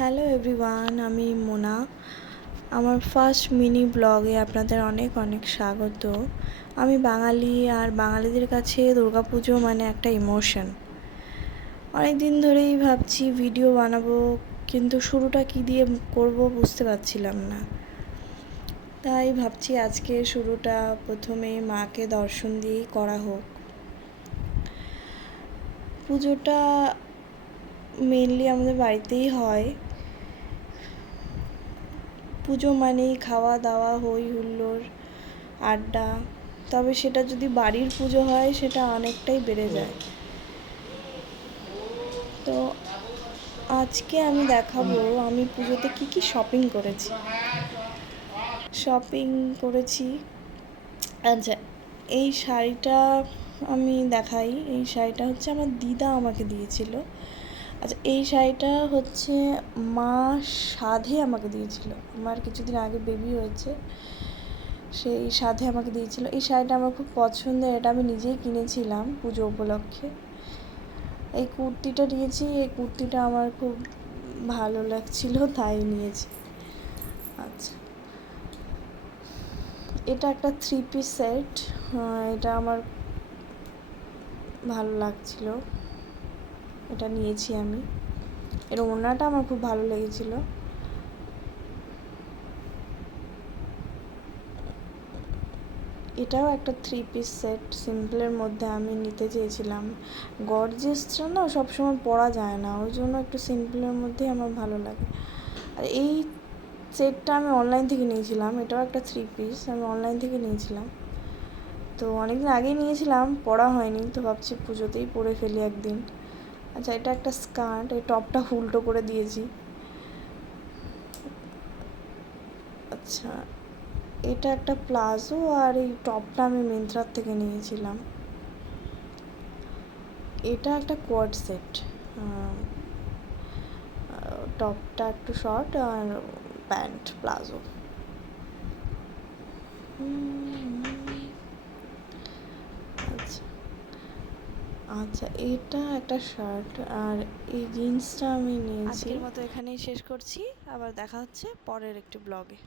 Hello everyone, আমি মোনা। আমার first mini ব্লগে আপনাদের অনেক অনেক স্বাগত। আমি বাঙালি, আর বাঙালিদের কাছে দুর্গাপুজো মানে একটা ইমোশন। অনেক দিন ধরেই ভাবছি ভিডিও বানাবো, কিন্তু শুরুটা কী দিয়ে করব বুঝতে পারছিলাম না। তাই ভাবছি আজকে শুরুটা প্রথমে মাকে দর্শন দিয়েই করা হোক। পুজোটা মেনলি আমাদের বাড়িতেই হয়। পুজো মানেই খাওয়া দাওয়া, হই হুল্লোড়, আড্ডা। তবে সেটা যদি বাড়ির পুজো হয় সেটা অনেকটাই বেড়ে যায়। তো আজকে আমি দেখাবো আমি পুজোতে কি কি শপিং করেছি। আচ্ছা, এই শাড়িটা আমি দেখাই। এই শাড়িটা হচ্ছে আমার দিদা আমাকে দিয়েছিল। আচ্ছা, এই শাড়িটা হচ্ছে মা সাধে আমাকে দিয়েছিল। আমার কিছুদিন আগে বেবি হয়েছে, সেই সাধে আমাকে দিয়েছিল। এই শাড়িটা আমার খুব পছন্দের, এটা আমি নিজেই কিনেছিলাম পুজো উপলক্ষে। এই কুর্তিটা নিয়েছি, এই কুর্তিটা আমার খুব ভালো লাগছিল তাই নিয়েছি। আচ্ছা, এটা একটা 3 পিস সেট। এটা আমার ভালো লাগছিল, এটা নিয়েছি আমি। এর ওড়নাটা আমার খুব ভালো লেগেছিল। এটাও একটা 3 পিস সেট, সিম্পলের মধ্যে আমি নিতে চেয়েছিলাম। গর্জিয়াসটা না সবসময় পরা যায় না, ওই জন্য একটু সিম্পলের মধ্যেই আমার ভালো লাগে। আর এই সেটটা আমি অনলাইন থেকে নিয়েছিলাম। এটাও একটা 3 পিস, আমি অনলাইন থেকে নিয়েছিলাম। তো অনেকদিন আগেই নিয়েছিলাম, পরা হয়নি, তো ভাবছি পুজোতেই পরে ফেলি একদিন। আচ্ছা, এটা একটা স্কার্ট, এই টপটা উল্টো করে দিয়েছি। আচ্ছা, এটা একটা প্লাজো, আর এই টপটা আমি মিন্ত্রার থেকে নিয়েছিলাম। এটা একটা কোয়ার্ড সেট, টপটা একটু শর্ট আর প্যান্ট প্লাজো। আচ্ছা আচ্ছা, এটা একটা শার্ট, আর এই জিন্সটা আমি নিয়েছি। আজকের মতো এখানেই শেষ করছি, আবার দেখা হচ্ছে পরের একটি ব্লগে।